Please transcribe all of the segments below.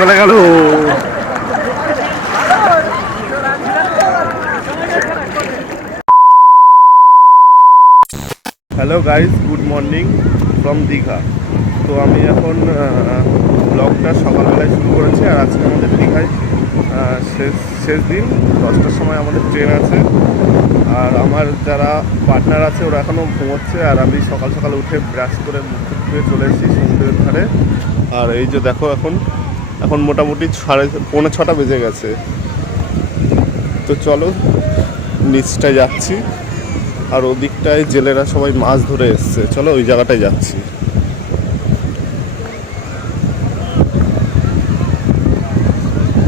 চলে গেল। Hello guys, good morning from Digha. তো আমি এখন ব্লগটা সকালবেলায় শুরু করেছি। আর আজকে আমাদের দীঘায় শেষ দিন, 10টার সময় আমাদের ট্রেন আছে। আর আমার যারা পার্টনার আছে ওরা এখনও ঘুমোচ্ছে, আর আমি সকাল সকাল উঠে ব্রাশ করে মুখ ধুয়ে চলে এসেছি সমুদ্রের ধারে। আর এই যে দেখো, এখন মোটামুটি 5:45 বেজে গেছে। তো চলো নিচটায় যাচ্ছি, আর ওদিকটায় জেলেরা সবাই মাছ ধরে এসছে। চলো ওই জায়গাটায় যাচ্ছি।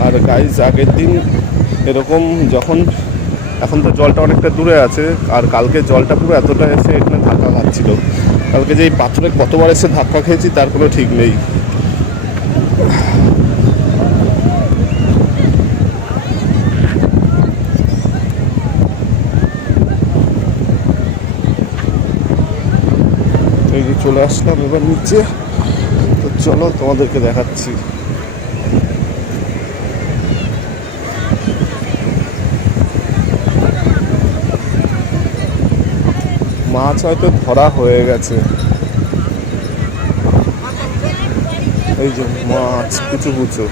আর গাইজ, আগের দিন এরকম যখন, এখন তো জলটা অনেকটা দূরে আছে, আর কালকে জলটা পুরো এতটা এসে এখানে ধাক্কা খাচ্ছিল। কালকে যে এই পাথরে কতবার এসে ধাক্কা খেয়েছি তার কোনো ঠিক নেই। এই যে চলে আসলাম এবার নিচে। তো চলো তোমাদেরকে দেখাচ্ছি। মাছ হয়তো ধরা হয়ে গেছে। এই যে মাছ কুচু কুচু।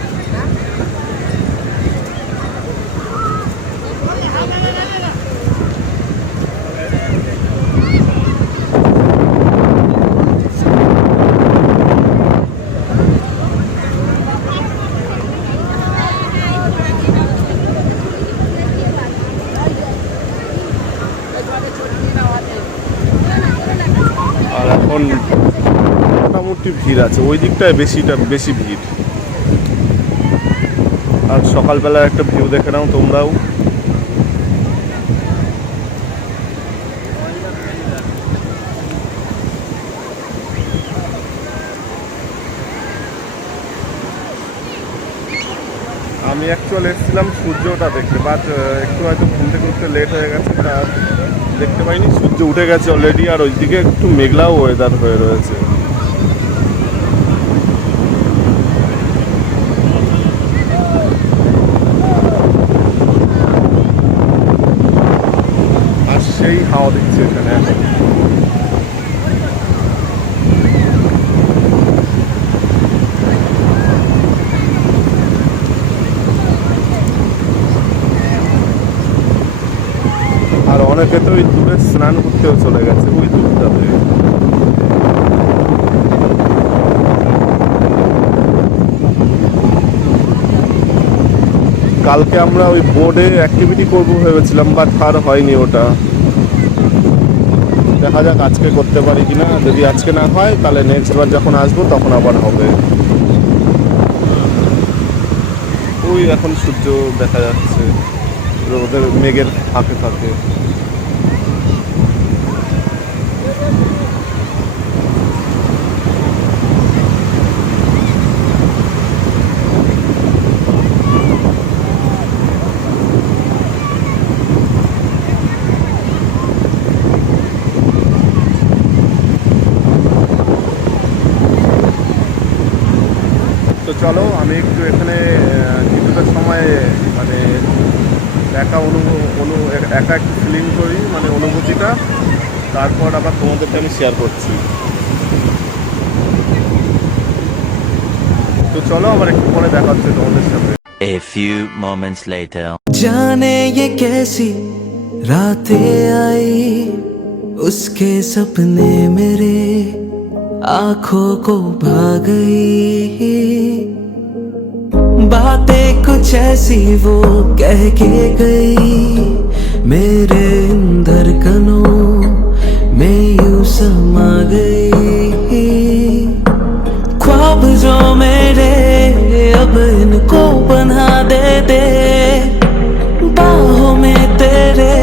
আর এখন মোটামুটি ভিড় আছে, ওই দিকটায় বেশি ভিড়। আর সকালবেলার একটা ভিউ দেখে নাও তোমরাও। আমি অ্যাকচুয়ালি এসেছিলাম সূর্যটা দেখতে, বাট একটু হয়তো ঘুম থেকে উঠতে লেট হয়ে গেছে, তার দেখতে পাইনি। সূর্য উঠে গেছে অলরেডি, আর ওইদিকে একটু মেঘলাও ওয়েদার হয়ে রয়েছে। আর সেই হাওয়া দিচ্ছে এখানে এখন। আর অনেকে তো ওই দূরে স্নান করতেও চলে গেছে, ওই দূরটাতে। কালকে আমরা ওই বোর্ডে অ্যাক্টিভিটি করবো ভেবেছিলাম, বাট আর হয়নি ওটা। দেখা যাক আজকে করতে পারি কিনা। যদি আজকে না হয় তাহলে নেক্সট বার যখন আসবো তখন আবার হবে। ওই এখন সূর্য দেখা যাচ্ছে ওদের মেঘের ফাঁকে ফাঁকে। তো চলো আমি একটু এখানে কিছুটা সময় মানে একা একা একটু ফিলিং করি, মানে অনুভূতিটা। তারপর আবার তোমাদেরকে আমি শেয়ার করছি। তো চলো আবার একটু পরে দেখা হচ্ছে তোমাদের সাথে। A few moments later. जाने ये कैसी रातें आई, उसके सपने मेरे आंखों को भा गई। बातें कुछ ऐसी वो कह के गई, मेरे अंदर कनों में यूं समा गई। ख्वाब जो मेरे अब इनको बना दे बाहों में तेरे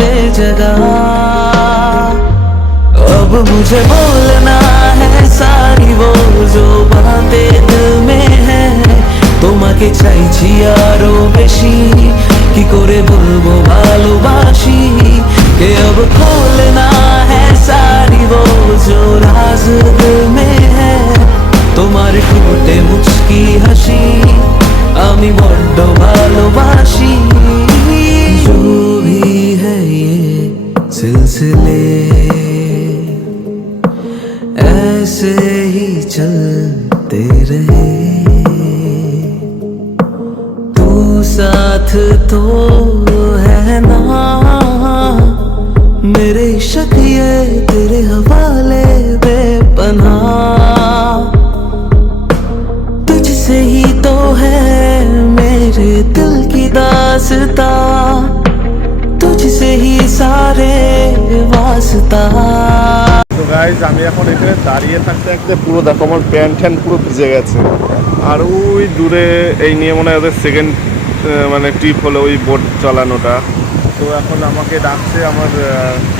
दे जगह। अब मुझे बोलना है सारी वो जो बातें दिल में है। তোমাকে চাইছি আরো বেশি, কি করে বলবো ভালোবাসি। কে अब खोलना है सारी वो जो राज दिल में है। तुम्हारे टूटे मुझ কি হাসি আমি বড্ড ভালোবাসি जो भी है ये सिलसिले ऐसे ही चलते रहे तू साथ तो है ना मेरे इश्क ये तेरे हवाले बेपनाह तुझसे ही तो है मेरे दिल की दास्तां तुझसे ही सारे वास्ता তো গাইজ আমি এখন এখানে দাঁড়িয়ে থাকতে থাকতে পুরো দেখো আমার প্যান্ট ট্যান্ট পুরো ভিজে গেছে। আর ওই দূরে এই নিয়ে মনে হয় ওদের সেকেন্ড মানে ট্রিপ হলো ওই বোট চালানোটা। তো এখন আমাকে ডাকছে আমার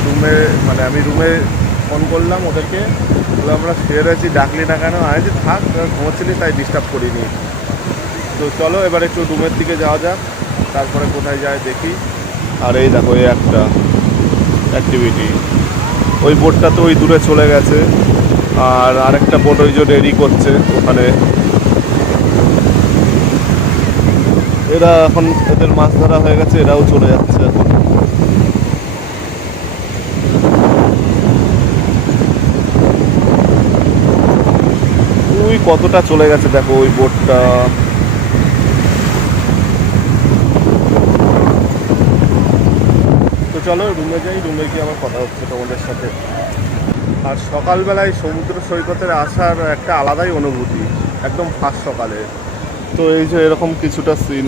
রুমে, মানে আমি রুমে ফোন করলাম ওদেরকে, বলে আমরা শুয়ে রয়েছি, ডাকলি না কেন? আমি যে থাক, ঘুমোচ্ছিলি তাই ডিস্টার্ব করিনি। তো চলো এবার একটু রুমের দিকে যাওয়া যাক, তারপরে কোথায় যায় দেখি। আর এই দেখো এই একটা অ্যাক্টিভিটি, ওই বোটটা তো ওই দূরে চলে গেছে, আর আরেকটা বোট ওই যে রেডি করছে ওখানে। এরা এখন এদের মাছ ধরা হয়ে গেছে, এরাও চলে যাচ্ছে এখন। ওই কতটা চলে গেছে দেখো ওই বোটটা। তো চলো রুমে যাই, রুমে গিয়ে আবার কথা হচ্ছে তোমাদের সাথে। আর সকালবেলায় সমুদ্র সৈকতের আসার একটা আলাদাই অনুভূতি, একদম ফার্স্ট সকালে। তো এই যে এরকম কিছুটা সিন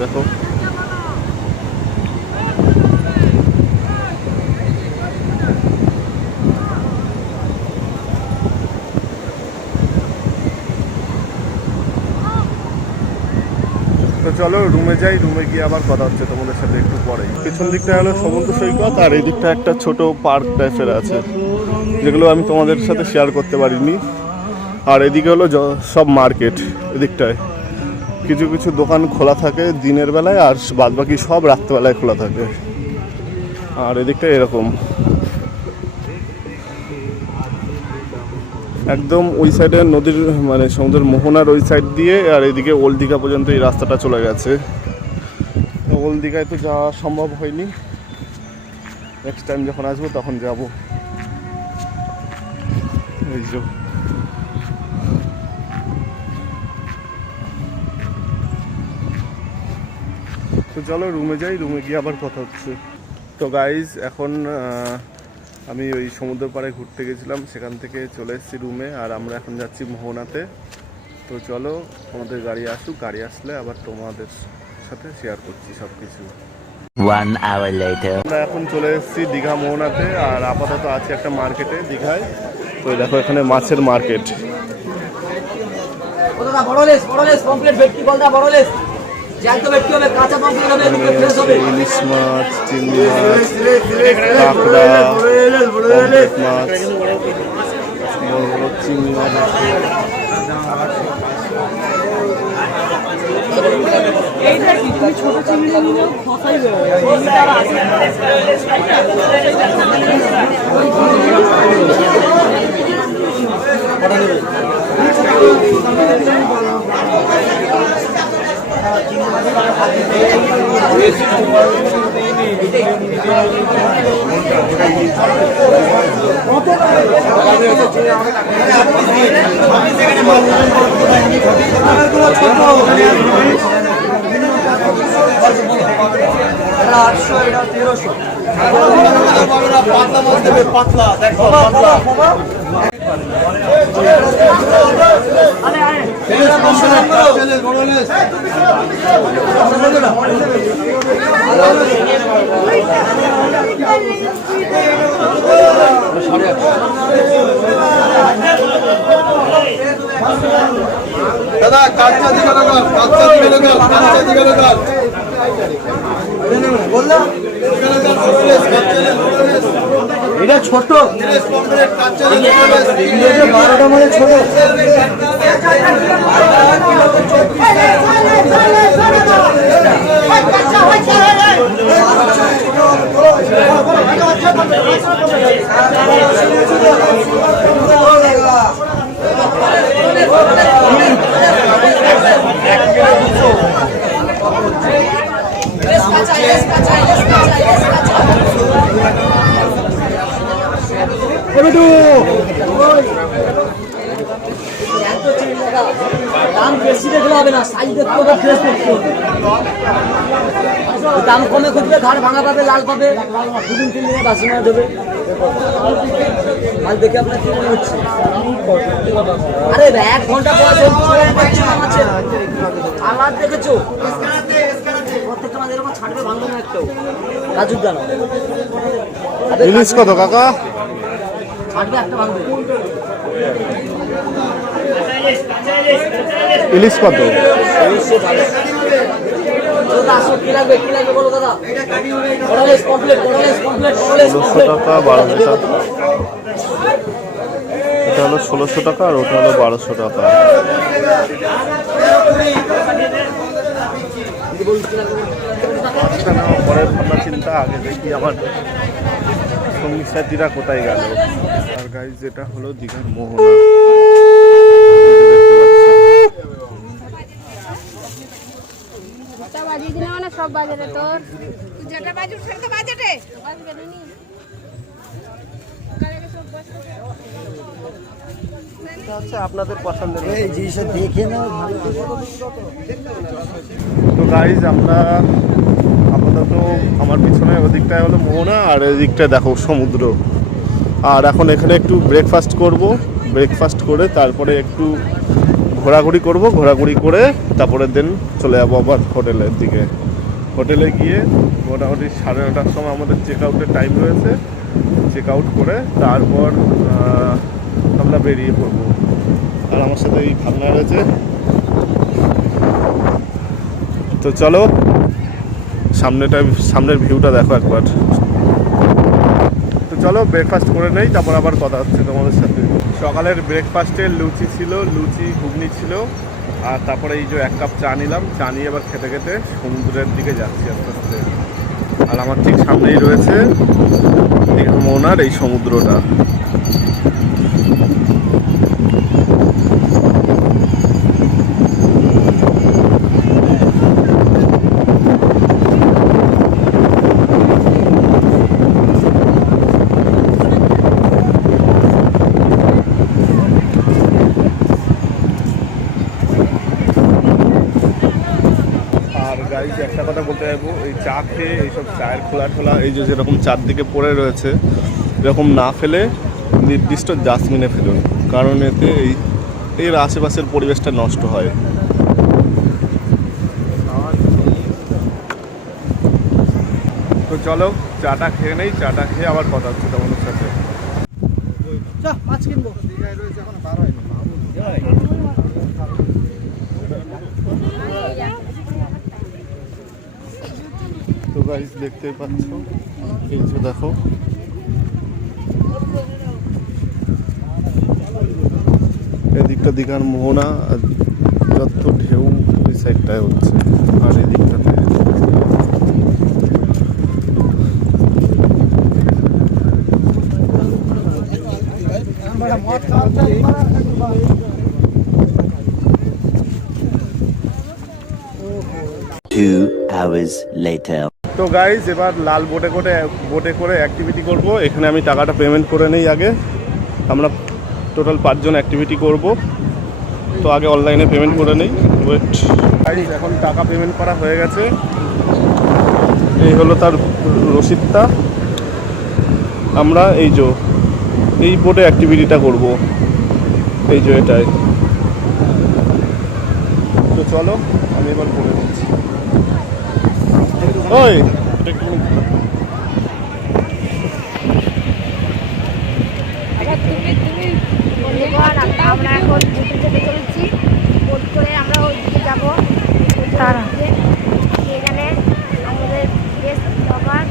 দেখো। তো চলো রুমে যাই, রুমে গিয়ে আবার কথা হচ্ছে তোমাদের সাথে একটু পরে। পিছন দিকটা হলো সমুদ্র সৈকত, আর এই দিকটা একটা ছোট পার্ক টাইপের আছে, যেগুলো আমি তোমাদের সাথে শেয়ার করতে পারিনি। আর এদিকে হলো সব মার্কেট, এদিকটায় কিছু কিছু দোকান খোলা থাকে দিনের বেলায়, আর বাদবাকি সব রাত্রেবেলায় খোলা থাকে। আর এদিকটা এরকম একদম ওই সাইডে নদীর মানে সমুদ্রের মোহনার ওই সাইড দিয়ে, আর এদিকে ওল্ড দীঘা পর্যন্ত এই রাস্তাটা চলে গেছে। ওল্ড দীঘায় তো যাওয়া সম্ভব হয়নি, নেক্সট টাইম যখন আসবো তখন যাব। এই যে তো চলো রুমে যাই, রুমে গিয়ে আবার কথা হচ্ছে। তো গাইজ এখন আমি ওই সমুদ্র পাড়ে ঘুরতে গেছিলাম, সেখান থেকে চলে এসেছি রুমে, আর আমরা এখন যাচ্ছি মোহনাতে। তো চলো আমাদের গাড়ি আসুক, গাড়ি আসলে আবার তোমাদের সাথে শেয়ার করছি সব কিছু। 1 hour later. আমরা এখন চলে এসেছি দীঘা মোহনাতে, আর আপাতত আছি একটা মার্কেটে দীঘায়। তো দেখো এখানে মাছের মার্কেট। ইলিশ মাছ, চিংড়ি মাছ, কাঁকড়া, পমফ্রেট মাছ, বড় বড় চিংড়ি মাছ আছে। ছোট চিংড়ি নিলেও ফসাই পাতলা মাছ দেবে, পাতলা দেখো, পাতলা দাদা কাঁচা দিকে লাগাল, কাঁচা দিকে লাগাল, কাঁচা দিকে লাগাল বললাম। এটা ছোট 12টা মানে ছোট। দাম বেশি দেখলে হবে না, সাইজ দেখতে হবে, ফ্রেশ দেখতে হবে। দাম কমে খুঁজবে, ঘাড় ভাঙা পাবে, লাল পাবে, দুদিন 3 দিনে বাসি মারা দেবে। মাল দেখে আপনার কি মনে হচ্ছে? আরে 1 ঘন্টা পর আছে আমার দেখেছো, প্রত্যেকটা মাঝে এরকম ছাড়বে, ভাঙবে না একটাও। কাজুর দানা ইলিশ কত কাকা? ছাড়বে, একটা ভাঙবে। ইলিশ কত? কি লাগবে বলো দাদা? 1600 টাকা, 1200 টাকা। এটা হলো 1600 টাকা আর ওটা হলো 1200 টাকা। মাছটা নেওয়া পরের ভাবনা চিন্তা, আগে দেখি আমার সঙ্গী সাথীরা কোথায় গেল। আর গাইজ যেটা হলো দীঘার মোহনা, বাজিয়ে দিলে মানে সব বাজারে তোর যেটা বাজুর সেটা বাজেটে বাজবে নি। আপনাদের পছন্দের এই জিনিসটা দেখে নাও ভালো। তো গাইজ আমরা আপাতত আমার পিছনে ওদিকটায় হলো মোহনা আর এদিকটায় দেখো সমুদ্র। আর এখন এখানে একটু ব্রেকফাস্ট করব, ব্রেকফাস্ট করে তারপরে একটু ঘোরাঘুরি করব, ঘোরাঘুরি করে তারপরে দেন চলে যাবো আবার হোটেলের দিকে। হোটেলে গিয়ে মোটামুটি 9:30টার সময় আমাদের চেক আউটের টাইম রয়েছে। চেক আউট করে তারপর আমরা বেরিয়ে পড়বো। আর আমার সাথে এই ভাবনা রয়েছে। তো চলো সামনের ভিউটা দেখো একবার। তো চলো ব্রেকফাস্ট করে নেই, তারপর আবার কথা হচ্ছে তোমাদের সাথে। সকালের ব্রেকফাস্টে লুচি ছিল, লুচি ঘুগনি ছিল, আর তারপরে এই যে 1 কাপ চা নিলাম। চা নিয়ে এবার খেতে খেতে সমুদ্রের দিকে যাচ্ছি আস্তে আস্তে। আর আমার ঠিক সামনেই রয়েছে দীঘা মোহনার এই সমুদ্রটা। গাইজ একটা কথা বলতে যাবো, এই চা খেয়ে এইসব চায়ের খোলা এই যে যেরকম চারদিকে পড়ে রয়েছে এরকম না ফেলে নির্দিষ্ট ডাস্টবিনে ফেলুন, কারণ এতে এর আশেপাশের পরিবেশটা নষ্ট হয়। তো চলো চাটা খেয়ে নেই, চাটা খেয়ে আবার কথা হচ্ছে তোমাদের সাথে। মাছ কিনবো। তো গাইজ দেখতেই পাচ্ছ, এই যে দেখো এদিকটা দীঘার মোহনা, যত ঢেউ ওই সাইডটায় হচ্ছে। আর এদিকটাতে Two hours later. তো গাইজ এবার লাল বোটে করে অ্যাক্টিভিটি করব। এখানে আমি টাকাটা পেমেন্ট করে নেই আগে। আমরা টোটাল 5 জন অ্যাক্টিভিটি করব, তো আগে অনলাইনে পেমেন্ট করে নেই। ওয়েট গাইজ, এখন টাকা পেমেন্ট করা হয়ে গেছে। এই হলো তার রসিদটা। আমরা এই বোটে অ্যাক্টিভিটিটা করব, এই যে এটাই। তো চলো আমি এবার করে দিচ্ছি। ওই আমরা এখন বোটে যেতে চলেছি। বোট করে আমরা ওই দিকে যাবো। এখানে আমাদের বেস্ট ব্লগার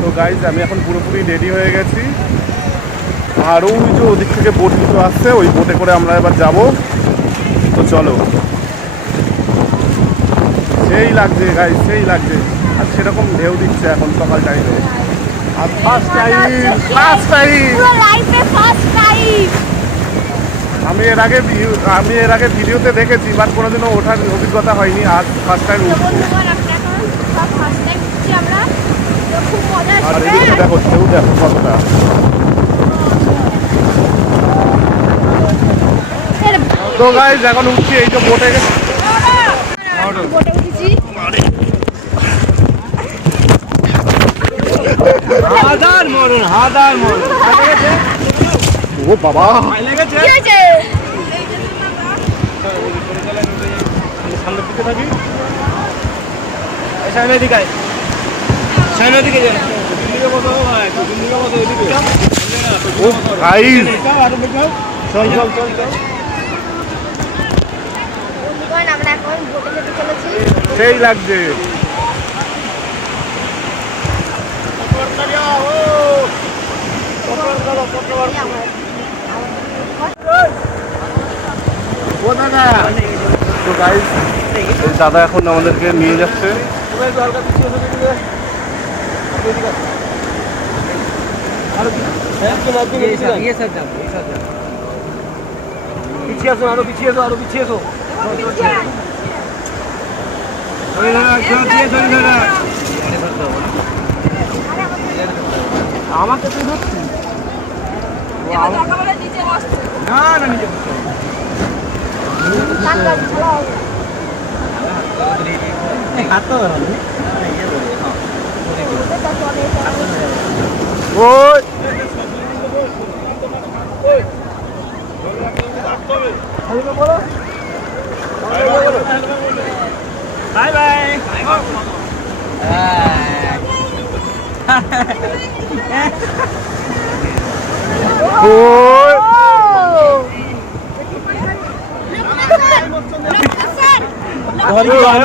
তো গাইজ আমি এখন পুরোপুরি রেডি হয়ে গেছি। আর ওই যে ওদিক থেকে বোট কিছু আসছে, ওই বোটে করে আমরা এবার যাব। তো চলো, সেই লাগছে গাইজ, সেই লাগছে। আর সেরকম ঢেউ দিচ্ছে এখন সকাল টাইমে। আর ফার্স্ট টাইম পুরো লাইফে ফার্স্ট টাইম। আমি এর আগে ভিডিওতে দেখেছি, বাট কোনোদিনও ওঠার অভিজ্ঞতা হয়নি, আজ ফার্স্ট টাইম তো উঠবো। বন্ধুগণ আমরা এখন সব ফার্স্ট টাইম উঠছি আমরা, তো খুব মজা আর আসবে। এদিকে দেখো ঢেউ দেখো কতটা। তো গাইজ এখন উঠছি এই যে বোটে। বোটে উঠেছি। ও বাবা, কি হয়েছে? সামনের দিকে থাকি। ও গাইজ, চল চল চল চল, বন্ধুগণ আমরা এখন বোটে যেতে চলেছি। সেই লাগছে। তো গাইজ দাদা এখন আমাদেরকে নিয়ে যাচ্ছে। পিছিয়ে আসো, আরো পিছিয়ে এসো, আরো পিছিয়ে এসো। আমাকে তুই ধরছিস? না না, নিজে ওই বাই বাই। ওই ওই ওই ওই ওই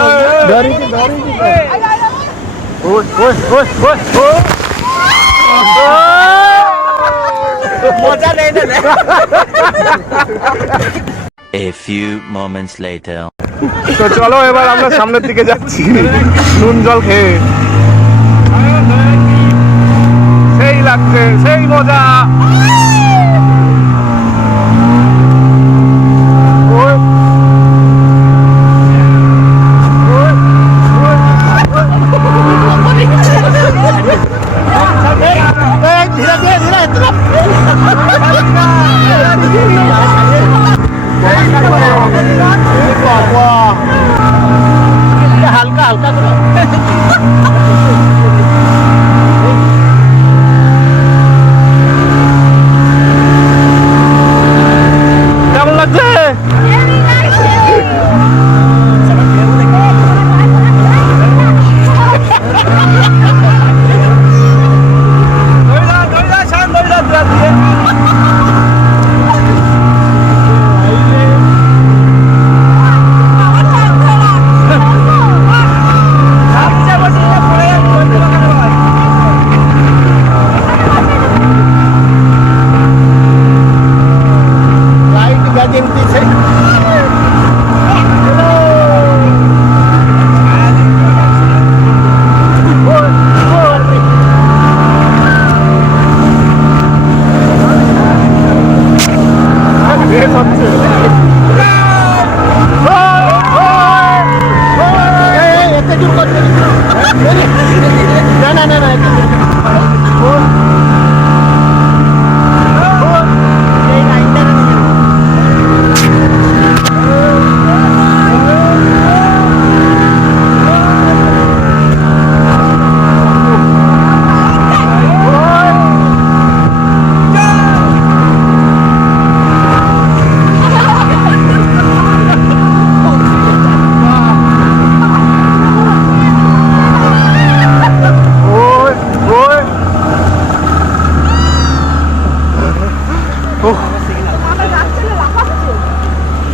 ওই মজা নেই না। A few moments later. তো চলো এবার আমরা সামনের দিকে যাচ্ছি নুন জল খেয়ে। সেই লাগছে, সেই মজা। ওই, ওই, ওই, এই, ধীরে ধীরে ধীরে হালকা হালকা করে। কেমন লাগছে?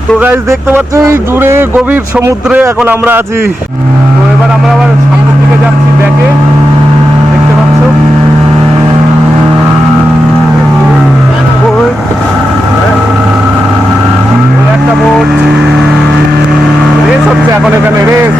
তো গাইস দেখতে পাচ্ছ এই দূরে গভীর সমুদ্রে এখন আমরা আছি। তো এবার আমরা আবার সামনের দিকে যাচ্ছি, দেখে দেখতে পাচ্ছ ওই একটা বোট রেস হচ্ছে এখন, এখানে রেস।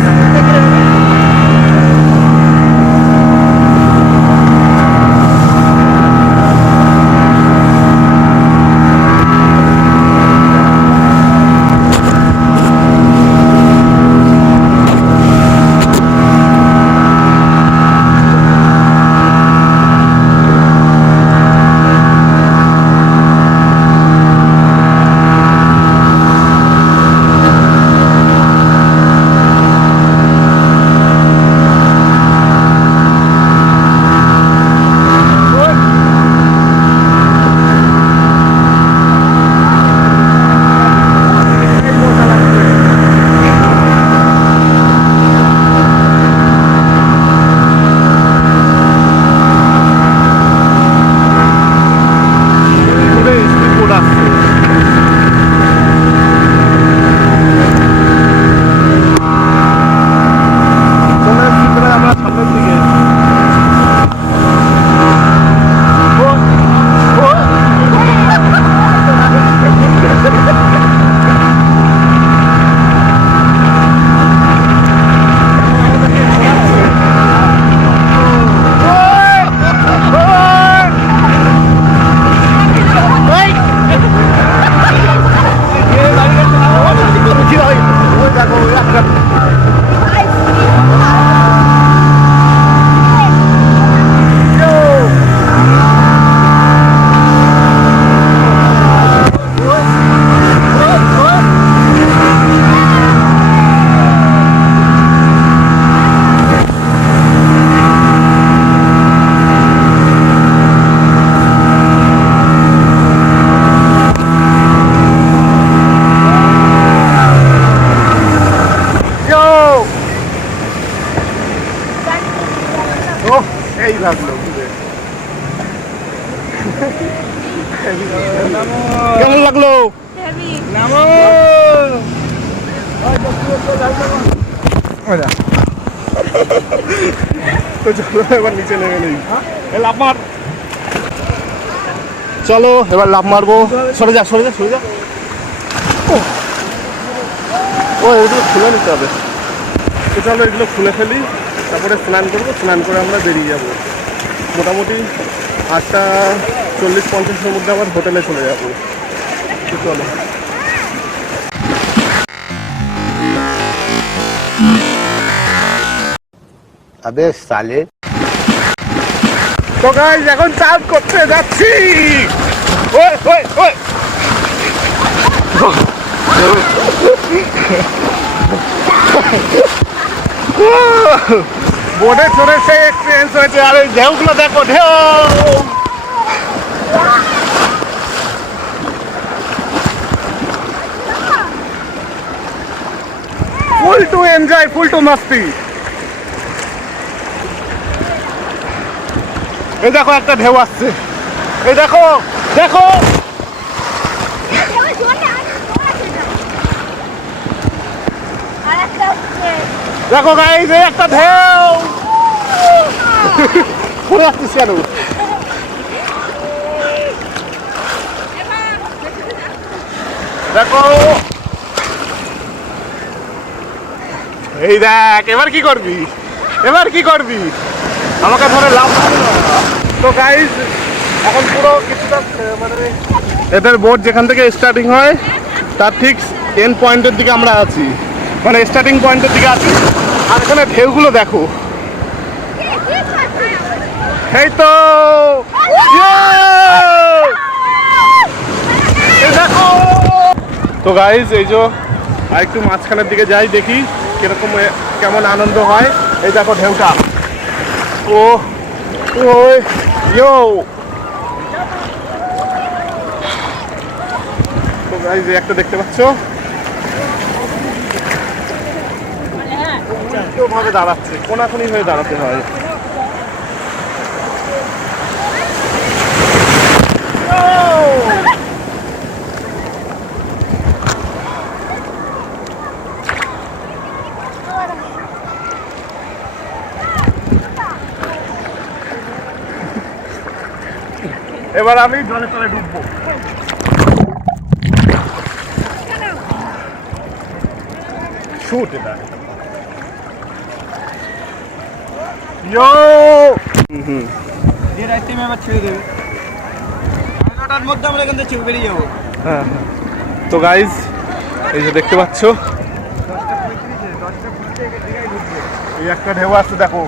কেমন লাগলো? তো চলো এবার নিচে নেমে নেই। লাভ মার। চলো এবার লাভ মারবো। সরে যা সরে যা সরে যা। ও এগুলো খুলে নিতে হবে। তো চলো এগুলো খুলে ফেলি, তারপরে স্নান করবো, স্নান করে আমরা বেরিয়ে যাব। মোটামুটি 8:40-50-এর মধ্যে আবার হোটেলে চলে যাবো। তো চলো। अबे साले তো গাইস এখন চার্জ করতে যাচ্ছি। ওই ওই ওই বোটে চড়ে সেই এক্সপিরিয়েন্স হয়েছে। আর ওই ঢেউগুলো দেখো, ঢেউ ফুল টু এনজয়, ফুল টু মাস্তি। এই দেখো একটা ঢেউ আসছে, এই দেখো দেখো দেখো গাইস, এই একটা ঢেউ। পড়ে আসছিস কেন? দেখো এই দেখ, এবার কি করবি? এবার কি করবি? আমাকে ধরে লাভ। তো গাইস এখন পুরো কিছুটা মানে এদের বোট যেখান থেকে স্টার্টিং হয় তার ঠিক এন্ড পয়েন্টের দিকে আমরা আছি, মানে স্টার্টিং পয়েন্টের দিকে আছি। আর এখানে ঢেউগুলো দেখো, এই তো এই দেখো। তো গাইস এই যে আর একটু মাঝখানের দিকে যাই, দেখি কিরকম কেমন আনন্দ হয়। এই দেখো ঢেউটা, ও ওই ইয়ো। তো গাইস এই একটা দেখতে পাচ্ছ, উল্টো ভাবে দাঁড়াচ্ছে, কোনাকুনি হয়ে দাঁড়াতে হয়। এবার আমি জলে তলে ডুববো। শুট এটা ইয়ো। ये रास्ते में ছেড়ে দেবে, 9টার মধ্যে আমরা এখান থেকে বেরিয়ে যাবো। হ্যাঁ তো গাইজ এই যে দেখতে পাচ্ছ, এই একটা ঢেউ আসছে দেখো।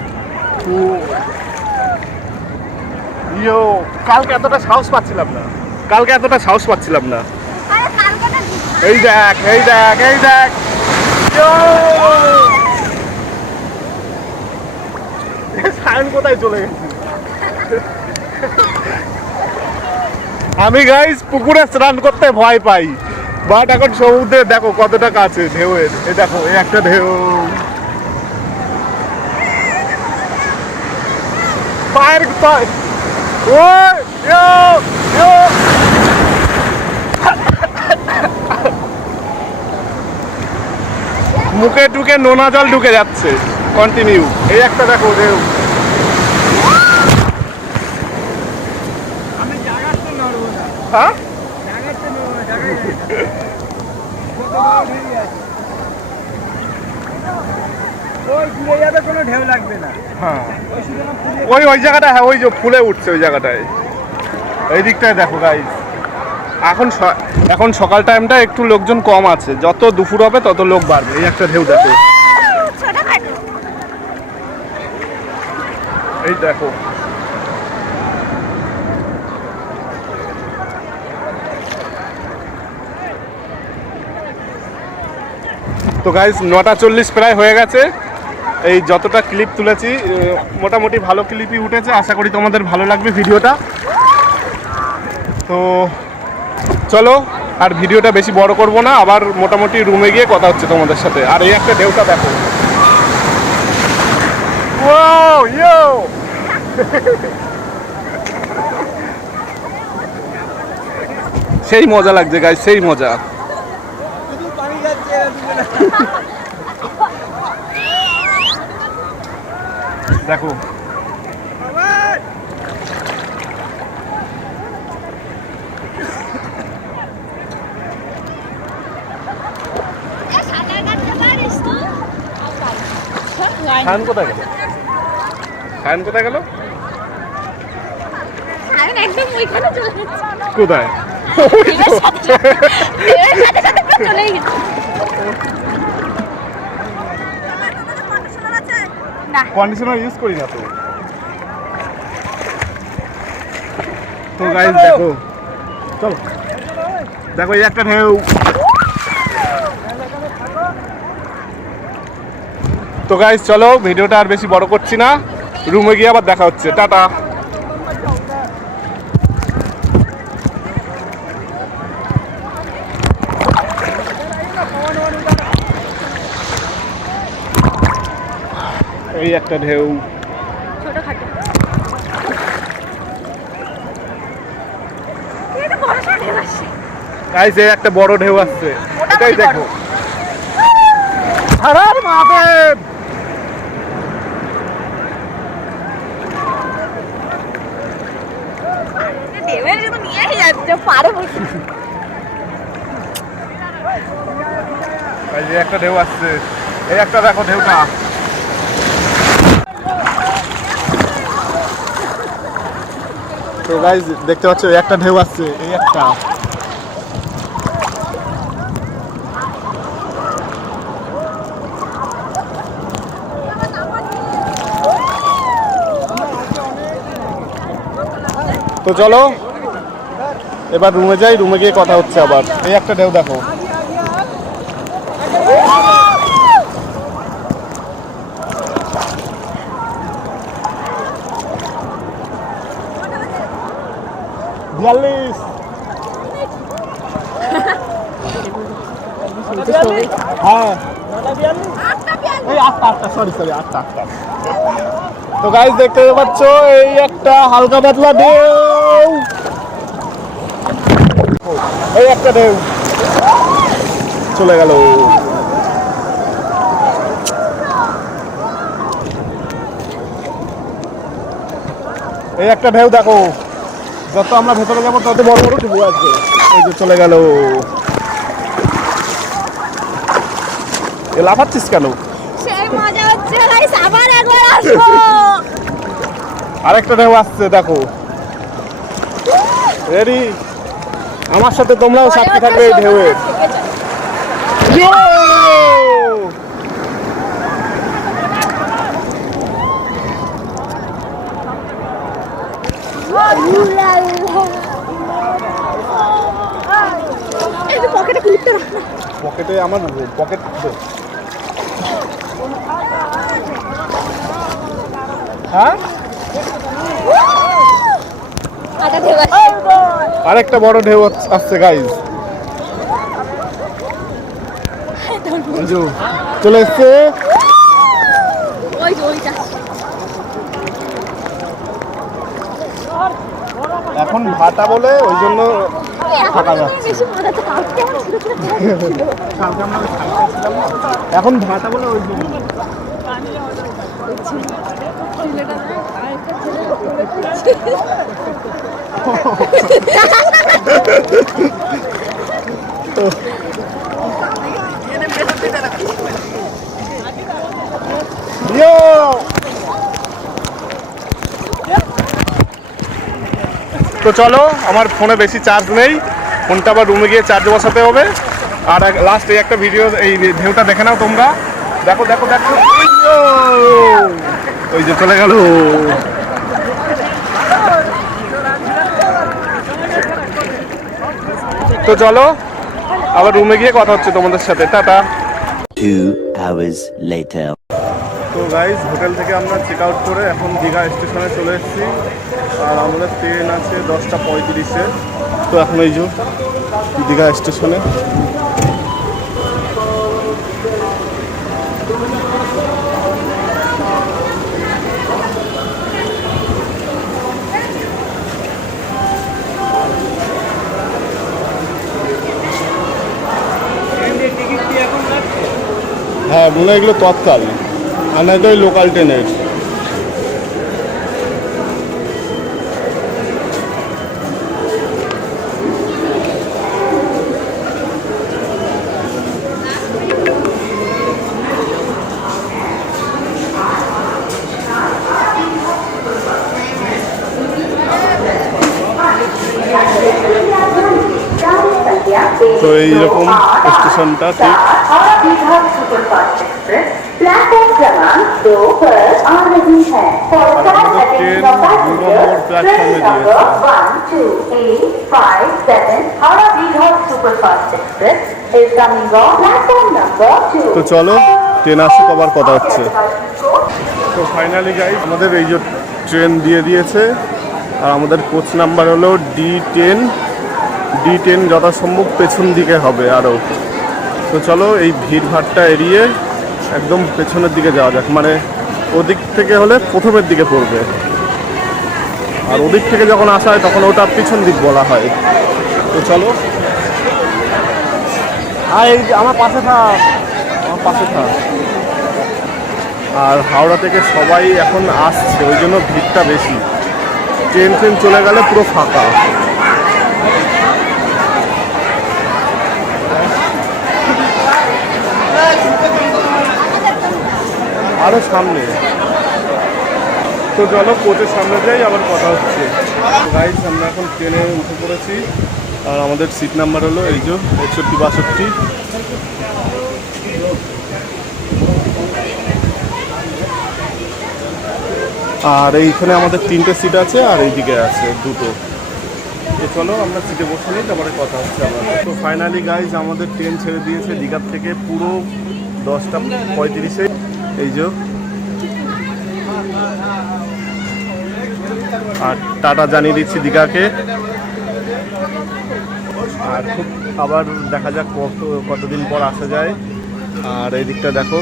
ইয়ো, কালকে এতটা সাহস পাচ্ছিলাম না, কালকে এতটা সাহস পাচ্ছিলাম না। এই দেখ এই দেখ এই দেখ, সায়ন কোথায় চলে গেছে? আমি গাইস পুকুরে স্নান করতে ভয় পাই, বাট এখন সমুদ্রে দেখো কতটা কাছে ঢেউয়ের। এই দেখো এই একটা ঢেউ, পায়ের পায়। ওই ইয়ো ইয়ো, মুখে ঢুকে নোনা জল ঢুকে যাচ্ছে কন্টিনিউ। এই একটা দেখো ঢেউ। আমি জায়গার তো নড়বো না, হ্যাঁ জায়গার তো নড়বো না, জায়গায় ওই ঘুরে যাবে, কোনো ঢেউ লাগবে না। হ্যাঁ ওই শুধু না ফুলে ওই ওই জায়গাটা, হ্যাঁ ওই যে ফুলে উঠছে ওই জায়গাটায়। এই দিকটায় দেখো গাইস, এখন সকাল টাইমটা একটু লোকজন কম আছে, যত দুপুর হবে তত লোক বাড়বে। এই একটা ঢেউ দেখো, এই দেখো। তো গাইস 9:40 প্রায় হয়ে গেছে। এই যতটা ক্লিপ তুলেছি মোটামুটি ভালো ক্লিপই উঠেছে, আশা করি তোমাদের ভালো লাগবে ভিডিওটা। তো চলো আর ভিডিওটা বেশি বড় করব না, আবার মোটামুটি রুমে গিয়ে কথা হচ্ছে তোমাদের সাথে। আর এই একটা ঢেউটা দেখো, ও ইয়ো। সেই মজা লাগছে গাইস, সেই মজা। দেখো সায়ন কোথায় গেল? সায়ন কোথায় গেল? একদম ওইখানে চলে যাচ্ছে। কোথায়? ঢেউয়ের সাথে পুরো চলেই গেছে। না কন্ডিশনার ইউজ করি না তো। তো গাইস দেখো, চলো দেখো এই একটা ঢেউ। তো গাইস চলো, ভিডিওটা আর বেশি বড় করছি না, রুমে গিয়ে আবার দেখা হচ্ছে। টাটা। এই একটা ঢেউ। ছোটখাটো এটা বড় সড় ঢেউ আসছে। গাইস এই একটা বড় ঢেউ আসছে, এটাই দেখো। হারার মাহবুব ঢেউয়ের জন্য নিয়েই যাচ্ছে পারে বসে। গাইস এই একটা ঢেউ আসছে, এই একটা দেখো ঢেউটা। তো গাইস দেখতে পাচ্ছ এই একটা ঢেউ আসছে, এই একটা। তো চলো এবার রুমে যাই, রুমে গিয়ে কথা হচ্ছে আবার। এই একটা ঢেউ দেখো। হ্যাঁ এই আটটা, সরি আটটা। তো গাইস দেখতে পাচ্ছ এই একটা হালকা পাতলা ঢেউ, এই একটা ঢেউ চলে গেল। এই একটা ঢেউ দেখো, যত আমরা ভেতরে যাবো তত বড় বড় ঢেউ আসবে। এই যে চলে গেল। এ লাফাচ্ছিস কেন? সেই মজা হচ্ছে গাইস, আবার একবার আসবো। আরেকটা ঢেউ আসছে দেখো। রেডি? আমার সাথে তোমরাও সাক্ষী থাকবে এই ঢেউয়ের। পকেটে কুলিপটা রাখ না। পকেটে আমার পকেট। হ্যাঁ আটা ঢেউ আসছে। আরেকটা বড় ঢেউ আসছে গাইজ, চলে এসছে। ওই যে ওইটা এখন ভাটা বলে ওই জন্য থাকা যাচ্ছে। বেশি মজা তো কালকে আমার ছিল ছিল এখন ভাটা বলে ওই জন্য। তো চলো, আমার ফোনে বেশি চার্জ নেই, ফোনটা আবার রুমে গিয়ে চার্জ বসাতে হবে। আর লাস্ট এই একটা ভিডিও, এই ঢেউটা দেখে নাও তোমরা। দেখো দেখো দেখো, ওই যে চলে গেল। তো চলো আবার রুমে গিয়ে কথা হচ্ছে তোমাদের সাথে। টাটা। 2 hours later. তো গাইজ হোটেল থেকে আমরা চেক আউট করে এখন দীঘা স্টেশনে চলে এসেছি। আর আমাদের ট্রেন আছে 10:35-এ। তো এখন এই যে দীঘা স্টেশনে। হ্যাঁ মনে হয় এগুলো তৎকাল, আর নয়তো ওই লোকাল ট্রেনের। তো এইরকম স্টেশনটা ঠিক। प्लेटफॉर्म क्रमांक 2 पर आ रही है। For flight attending passengers, train number 12857 Howrah Digha Superfast Express is coming on platform number 2. তো চলো ট্রেন আসুক আবার কথা হচ্ছে। তো ফাইনালি গাইস আমাদের এই যে ট্রেন দিয়ে দিয়েছে, আর আমাদের কোচ নাম্বার হলো D10। D10 যথাসম্ভব পেছন দিকে হবে আরও। তো চলো এই ভিড়ভাড়টা এড়িয়ে একদম পেছনের দিকে যাওয়া যাক, মানে ওদিক থেকে হলে প্রথমের দিকে পড়বে, আর ওদিক থেকে যখন আসা হয় তখন ওটা পিছন দিক বলা হয়। তো চলো, আর এই আমার পাশে থাক, আমার পাশে থাক। আর হাওড়া থেকে সবাই এখন আসছে, ওই জন্য ভিড়টা বেশি। ট্রেন চলে গেলে পুরো ফাঁকা। আরো সামনে। তো চলো কোচের সামনে যাই, আবার কথা হচ্ছে। গাইস আমরা এখন ট্রেনে উঠে পড়েছি, আর আমাদের সিট নাম্বার হলো এই যে 61-62। আর এইখানে আমাদের 3টে সিট আছে, আর এইদিকে আছে 2টো। তো চলো আমরা সিটে বসে নিই, তারপরে কথা হচ্ছে আমাদের। তো ফাইনালি গাইজ আমাদের ট্রেন ছেড়ে দিয়েছে দীঘার থেকে পুরো 10:35-এ। এই যে আর টাটা জানিয়ে দিচ্ছি দীঘাকে। আর খুব আবার দেখা যাক কতদিন পর আসা যায়। আর এই দিকটা দেখো,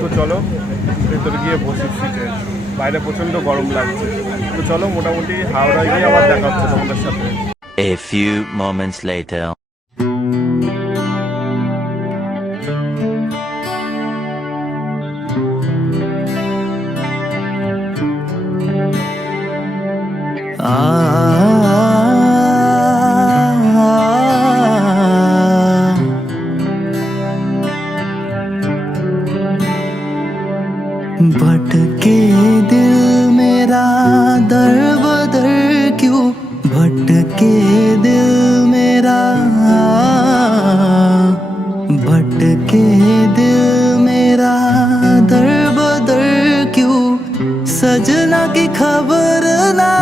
তো চলো ভেতরে গিয়ে বসি সিটে, বাইরে প্রচন্ড গরম লাগছে। তো চলো মোটামুটি হাওড়ায় গিয়ে আবার দেখা হচ্ছে তোমাদের সাথে। A few moments later. भटके दिल मेरा दर बदर क्यों, भटके दिल मेरा, भटके दिल मेरा दर बदर क्यों, सजना की खबर ना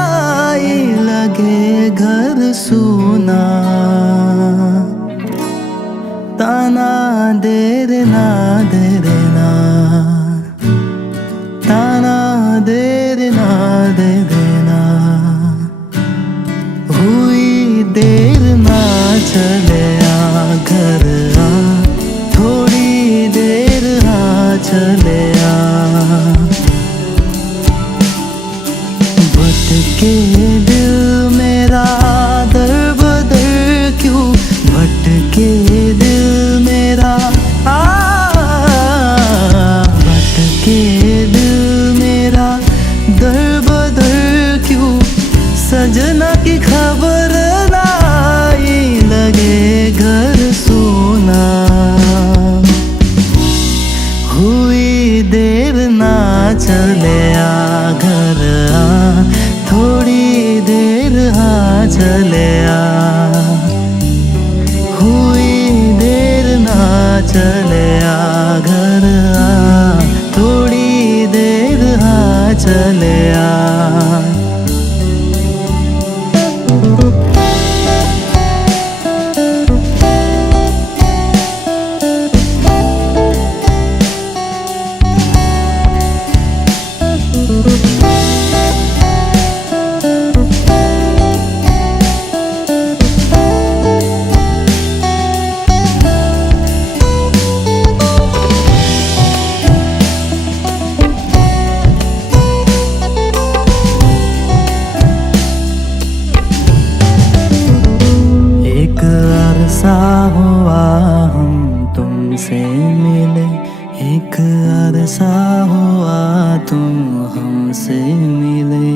आई, लगे घर सुना, ताना दे रे ना, दे रे ना, ताना दे देना, दे देना, हुई देर ना चले आ घर आ, थोड़ी देर आ चले आ, भटके दिल मेरा दर बदर क्यों, भटके दिल मेरा भटके दिल मेरा दर बदर क्यों, सजना की खबर ना आई, लगे घर सोना, हुई देर ना चले आ घर आ, थोड़ी देर आ चले आ, हुई देर ना चले आ घर आ, थोड़ी देर आ चले आ। हुआ हम तुमसे मिले, एक अरसा हुआ तुम हमसे मिले।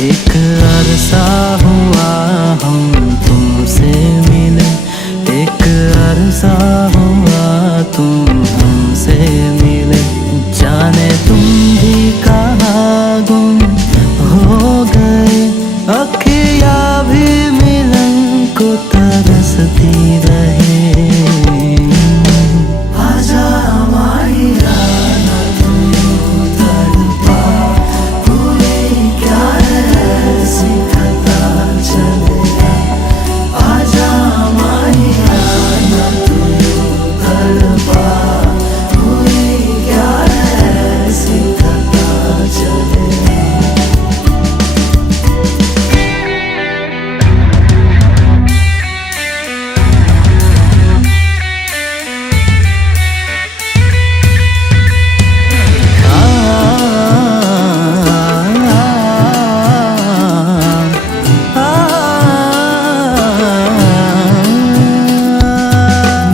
एक अरसा हुआ हम तुमसे मिले, एक अरसा हुआ तुम हमसे मिले। जाने तुम भी कहाँ गुम हो गए, अखिया भी मिलन को तरसती रहे। आजा हमारी राना तुम तड़पा हुई क्या ऐसी खता चले। आजा हमारी राना तुम तड़पा हुई क्या ऐसी खता चले।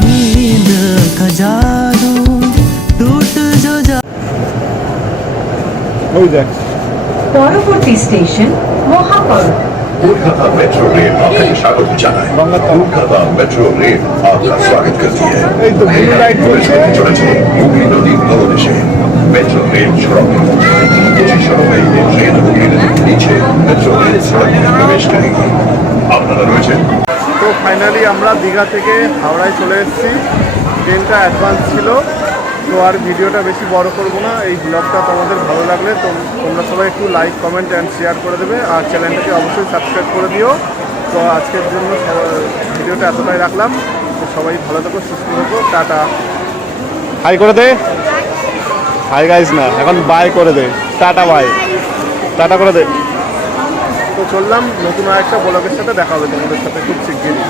नींद का जादू टूट जो जा। ওই দেখ পরবর্তী স্টেশন মহাপর। कोलकाता मेट्रो रेल आपको स्वागत জানায়। कोलकाता मेट्रो रेल आपका स्वागत करती है। এই তো ব্লু লাইট জ্বলছে। চলেছে হুগলি নদীর তলদেশে। মেট্রো রেল সড়কে কিছু সড়কে ট্রেন হুগলি নদীর নিচে মেট্রো রেল সড়কে প্রবেশ করেगी। আপনারা রয়েছেন। তো ফাইনালি আমরা দীঘা থেকে হাওড়ায় চলে এসেছি। ট্রেনটা অ্যাডভান্স ছিল, তো আর ভিডিওটা বেশি বড় করব না। এই ব্লগটা তোমাদের ভালো লাগলে তোমরা সবাই একটু লাইক কমেন্ট অ্যান্ড শেয়ার করে দেবে, আর চ্যানেলটাকে অবশ্যই সাবস্ক্রাইব করে দিও। তো আজকের জন্য ভিডিওটা এতটাই রাখলাম। তো সবাই ভালো থেকো, সুস্থ থেকো, টাটা। হাই করে দে। হাই গাইস না, এখন বাই করে দে, টাটা বাই, টাটা করে দে। তো চললাম, নতুন আরেকটা ব্লগের সাথে দেখা হবে তোমাদের সাথে খুব শিগগিরই।